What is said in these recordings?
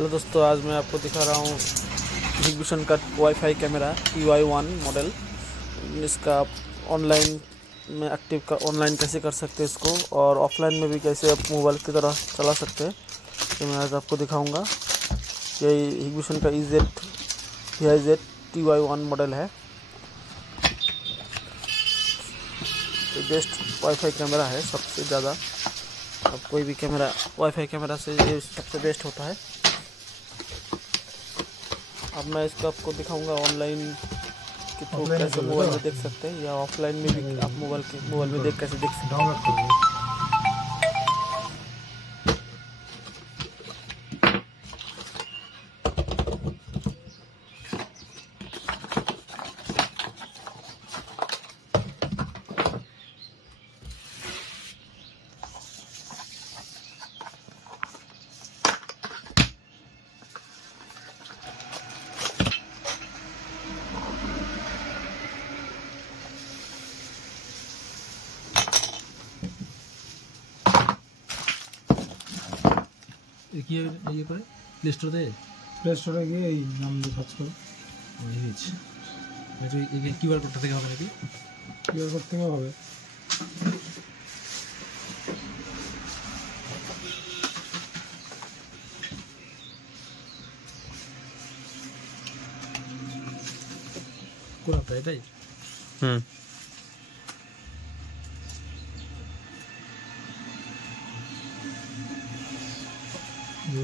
Hello दोस्तों, आज मैं आपको दिखा रहा हूँ हिगविशन का वाईफाई कैमरा TY1 मॉडल। इसका आप ऑनलाइन में ऑनलाइन कैसे कर सकते हैं इसको, और ऑफलाइन में भी कैसे आप मोबाइल की तरह चला सकते हैं, तो मैं आज आपको दिखाऊंगा। ये हिगविशन का EZ TY1 मॉडल है। ये बेस्ट वाईफाई कैमरा है, सबसे ज़्यादा। अब कोई भी कैमरा वाईफाई कैमरा से ये सबसे बेस्ट होता है। अब मैं इसको आपको दिखाऊंगा ऑनलाइन के थ्रू कैसे मोबाइल में देख सकते हैं, या ऑफलाइन में भी आप मोबाइल में कैसे देख सकते हैं। ইয়ে করে প্লে স্টোরে গিয়ে এই নাম দিয়ে সার্চ করো। এই কিউআর কোডটা থেকে হবে নাকি? কিউআর কোড থেকে হবে। কোন অ্যাপটা এটাই?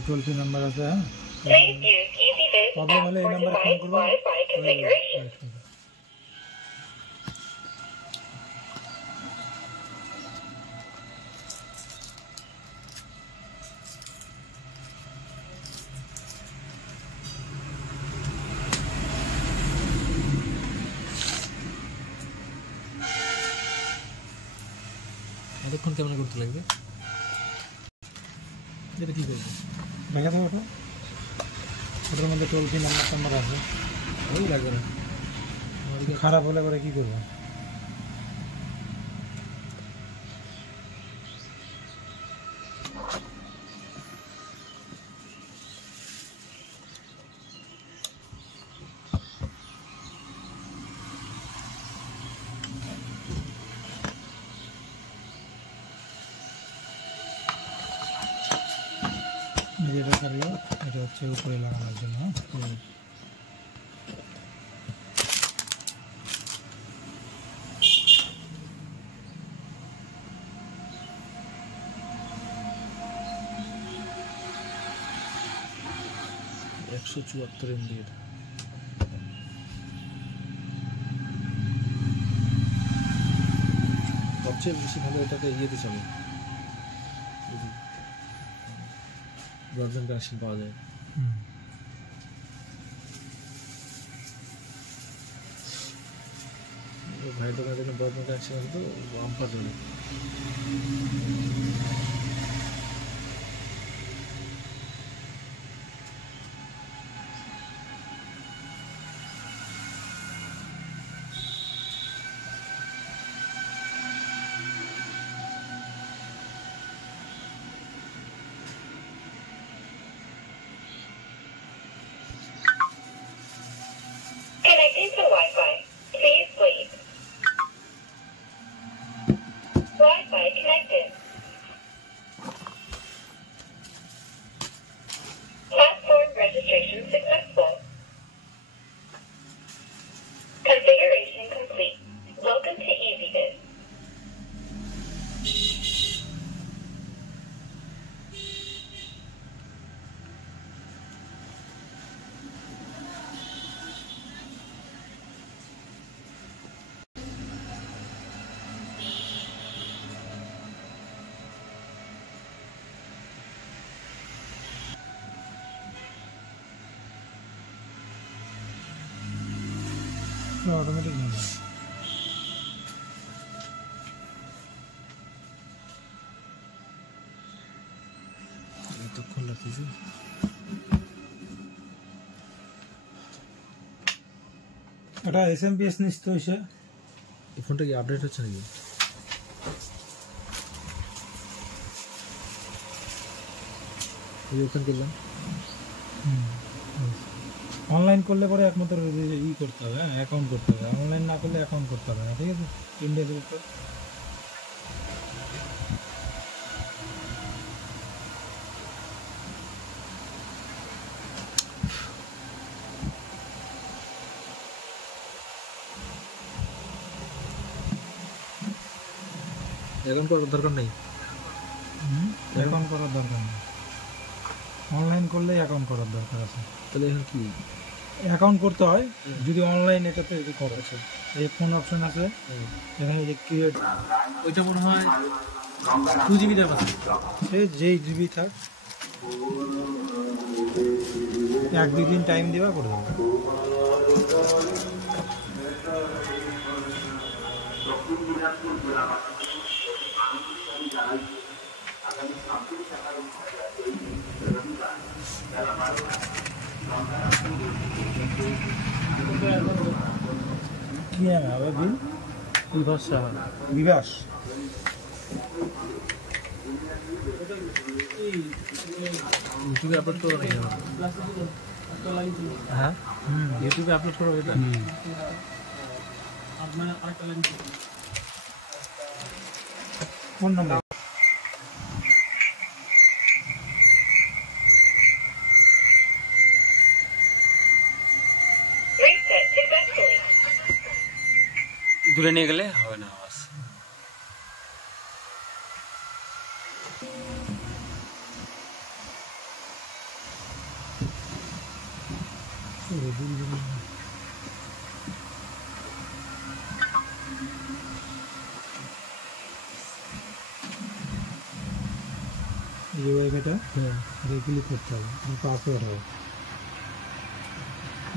टोल फ्री नंबर আছে। प्रॉब्लम হলে এই নম্বরে ফোন করবে। এতক্ষণ ক্যামেরা করতে লাগবে। এটা কি করবে? দেখাতে ওটা ওটার মধ্যে টোল ফ্রি নাম্বার আছে। ওই লাগবে না, খারাপ হলে পরে কী করবো? যেটা করলো এটা হচ্ছে উপরে লাগানোর জন্য। 174 MB সবচেয়ে বেশি ভালো এটাতে ইয়েতে চলে, ব্রডব্যান্ড কানেকশন পাওয়া যায়। ভাই দোকানে দেখুন ব্রডব্যান্ড কানেকশন আছে তো বাম্পার জন্য। Connecting to Wi-Fi. Please wait. Wi-Fi connected. Platform registration successful. Configuration complete. Welcome to EasyBiz. Automatic नहीं है। तो खोल कीजिए। এটা SMPS নিশ্চিত হয়েছে। এই ফোনটা কি আপডেট হচ্ছে নাকি? এই ওপেন করলাম। অনলাইন করলে পরে একমাত্র ই করতে হবে, হ্যাঁ অ্যাকাউন্ট করতে হবে। অনলাইন না করলে অ্যাকাউন্ট করতে হবে না, ঠিক আছে? ইন্ডিয়া করতে অ্যাকাউন্ট করার দরকার নেই। অ্যাকাউন্ট করার দরকার নেই, অনলাইন করলে অ্যাকাউন্ট করার দরকার আছে। তাহলে এখন কি অ্যাকাউন্ট করতে হয় যদি অনলাইন এটাতে করো। এই ফোন অপশন আছে এখানে, যে ক্রিয়েট, ওইটা মনে হয় 2 GB দেওয়া আছে। সে যেই জিবি থাক 1-2 দিন টাইম দেওয়া করে দেবো। কি নাম হবে বিল? বিভাস সাহা। বিভাস। ইউটিউবে আপলোড করো নাকি? হ্যাঁ, ইউটিউবে আপলোড করো এটা। Phone number Reset successfully. দূরে নিয়ে গেলে হবে না আওয়াজ। এই ওয়েবটা ক্লিক করতে হবে, পাসওয়ার্ড হবে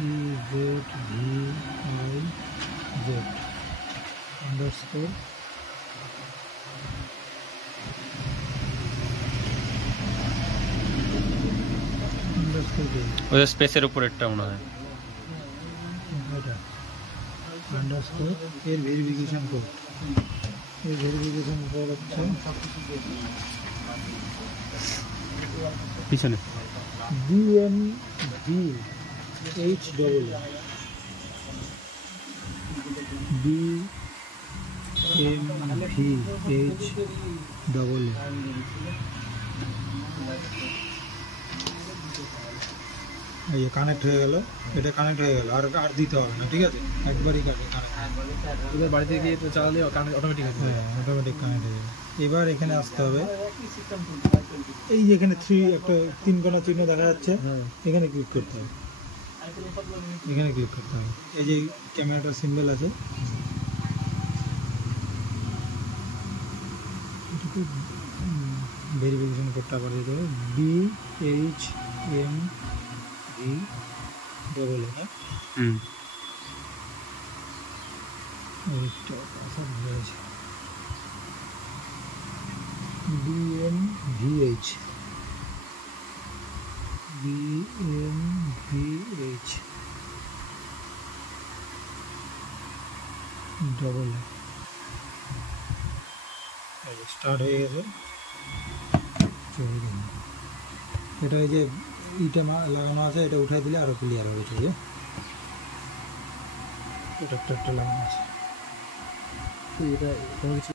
EZVIZ _ ওই স্পেসের উপর একটা মনে হয় আন্ডারস্কোর এর ভেরিফিকেশন কোড। এই ভেরিফিকেশন কোড হচ্ছে পিছনে এই কানেক্ট হয়ে গেল, এটা কানেক্ট হয়ে গেল, আর দিতে হবে না, ঠিক আছে? একবারই কানেক্ট। তোদের বাড়িতে গিয়ে তো চালালে অটোমেটিক হবে। হ্যাঁ, অটোমেটিক কানেক্ট হয়ে যাবে। এবার এখানে আসতে হবে, এই যে এখানে একটা 3 কোণা চিহ্ন দেখা যাচ্ছে, এখানে ক্লিক করতে হবে। এখানে ক্লিক করতে হবে, এই যে ক্যামেরাটার সিম্বল আছে, ভেরিফিকেশন কোডটা আবার দিতে হবে, BHMV হুম BMVH ডবল স্টার্ট হয়ে গেছে। এটা এই যে ইটা লাগানো আছে, এটা উঠাই দিলে আরো ক্লিয়ার হবে। ঠিক আছে, প্রোটেক্টরটা লাগানো আছে। এটা কোনো কিছু